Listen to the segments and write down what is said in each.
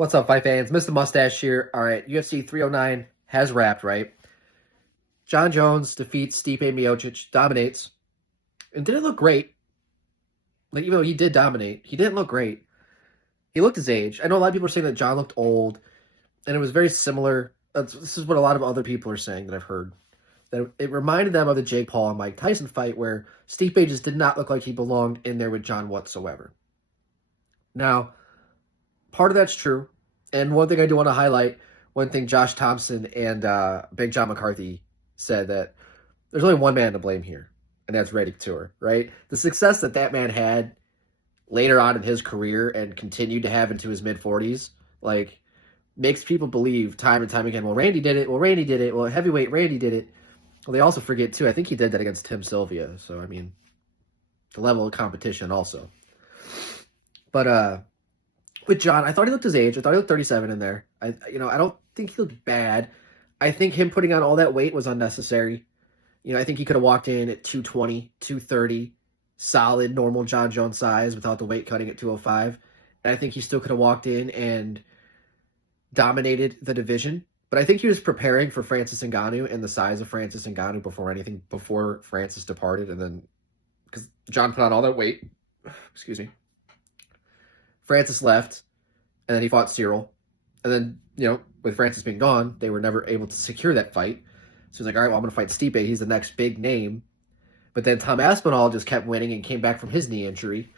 What's up, fight fans? Mr. Mustache here. All right, UFC 309 has wrapped, right? Jon Jones defeats Stipe Miocic, dominates, and didn't look great. Like, even though he did dominate, he didn't look great. He looked his age. I know a lot of people are saying that Jon looked old, and it was very similar. This is what a lot of other people are saying that I've heard. That it reminded them of the Jake Paul and Mike Tyson fight where Stipe just did not look like he belonged in there with Jon whatsoever. Now, part of that's true. And one thing I do want to highlight, one thing Josh Thompson and Big John McCarthy said, that there's only one man to blame here, and that's Randy Couture, right? The success that man had later on in his career and continued to have into his mid-40s, like, makes people believe time and time again, well, Randy did it, well, heavyweight Randy did it. Well, they also forget, too, I think he did that against Tim Sylvia, so, I mean, the level of competition also. But, with Jon, I thought he looked his age. I thought he looked 37 in there. I don't think he looked bad. I think him putting on all that weight was unnecessary. I think he could have walked in at 220, 230, solid, normal Jon Jones size without the weight cutting at 205. And I think he still could have walked in and dominated the division. But I think he was preparing for Francis Ngannou and the size of Francis Ngannou before Francis departed. And then, because Jon put on all that weight, excuse me, Francis left, and then he fought Cyril. And then, with Francis being gone, they were never able to secure that fight. So he's like, all right, well, I'm going to fight Stipe. He's the next big name. But then Tom Aspinall just kept winning and came back from his knee injury,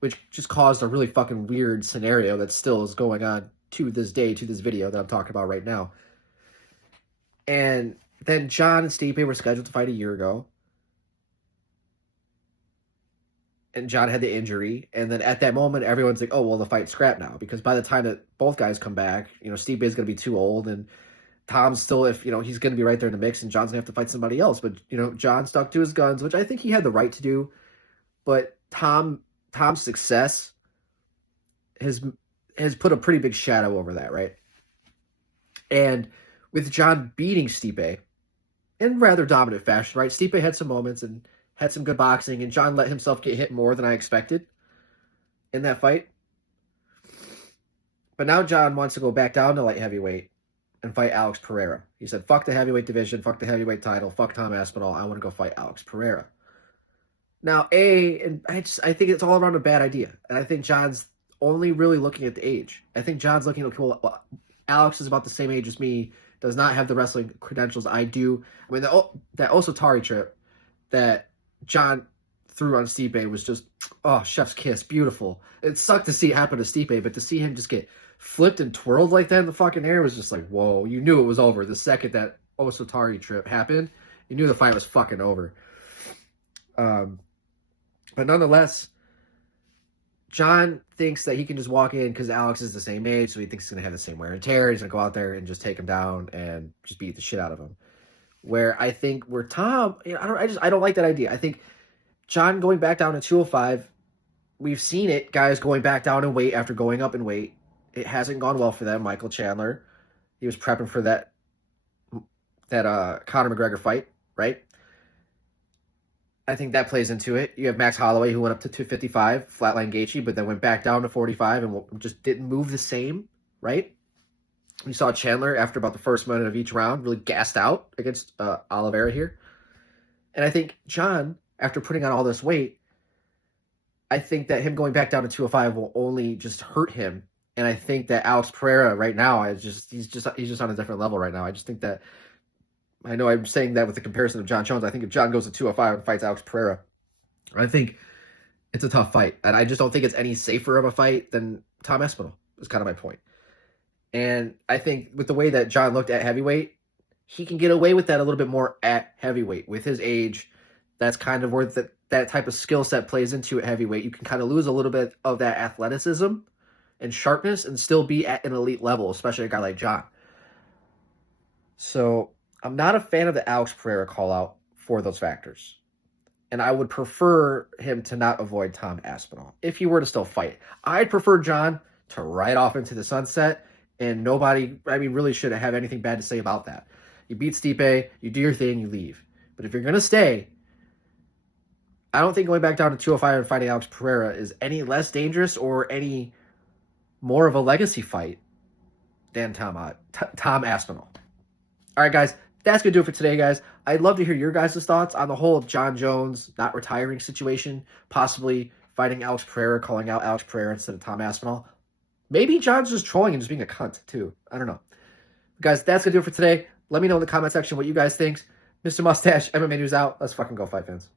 which just caused a really fucking weird scenario that still is going on to this day, to this video that I'm talking about right now. And then Jon and Stipe were scheduled to fight a year ago. And Jon had the injury, and then at that moment, everyone's like, oh, well, the fight's scrapped now, because by the time that both guys come back, Stipe is going to be too old, and Tom's still, if, he's going to be right there in the mix, and Jon's going to have to fight somebody else, but, Jon stuck to his guns, which I think he had the right to do, but Tom's success has put a pretty big shadow over that, right? And with Jon beating Stipe in rather dominant fashion, right? Stipe had some moments, and had some good boxing, and Jon let himself get hit more than I expected in that fight. But now Jon wants to go back down to light heavyweight and fight Alex Pereira. He said, fuck the heavyweight division, fuck the heavyweight title, fuck Tom Aspinall, I want to go fight Alex Pereira. Now, I think it's all around a bad idea. And I think Jon's only really looking at the age. I think Jon's looking at, well, Alex is about the same age as me, does not have the wrestling credentials I do. I mean, that Osotari trip that Jon threw on Stipe was just, oh, chef's kiss, beautiful. It sucked to see it happen to Stipe, but to see him just get flipped and twirled like that in the fucking air was just like, whoa. You knew it was over. The second that Osotari trip happened, you knew the fight was fucking over. But nonetheless, Jon thinks that he can just walk in because Alex is the same age, so he thinks he's going to have the same wear and tear. He's going to go out there and just take him down and just beat the shit out of him. Where I think Tom, I don't like that idea. I think Jon going back down to 205, we've seen it, guys going back down in weight after going up in weight. It hasn't gone well for them. Michael Chandler, he was prepping for that Conor McGregor fight, right? I think that plays into it. You have Max Holloway, who went up to 255, flatline Gaethje, but then went back down to 45 and just didn't move the same, right? We saw Chandler, after about the first minute of each round, really gassed out against Oliveira here. And I think Jon, after putting on all this weight, I think that him going back down to 205 will only just hurt him. And I think that Alex Pereira right now, he's just on a different level right now. I just think that, I know I'm saying that with the comparison of Jon Jones. I think if Jon goes to 205 and fights Alex Pereira, I think it's a tough fight. And I just don't think it's any safer of a fight than Tom Aspinall, is kind of my point. And I think with the way that Jon looked at heavyweight, he can get away with that a little bit more at heavyweight. With his age, that's kind of where that type of skill set plays into at heavyweight. You can kind of lose a little bit of that athleticism and sharpness and still be at an elite level, especially a guy like Jon. So I'm not a fan of the Alex Pereira call-out for those factors. And I would prefer him to not avoid Tom Aspinall if he were to still fight. I'd prefer Jon to ride off into the sunset, and nobody, really shouldn't have anything bad to say about that. You beat Stipe, you do your thing, you leave. But if you're going to stay, I don't think going back down to 205 and fighting Alex Pereira is any less dangerous or any more of a legacy fight than Tom Aspinall. All right, guys, that's going to do it for today, guys. I'd love to hear your guys' thoughts on the whole Jon Jones not retiring situation, possibly fighting Alex Pereira, calling out Alex Pereira instead of Tom Aspinall. Maybe Jon's just trolling and just being a cunt, too. I don't know. Guys, that's going to do it for today. Let me know in the comment section what you guys think. Mr. Mustache, MMA News out. Let's fucking go, fight fans.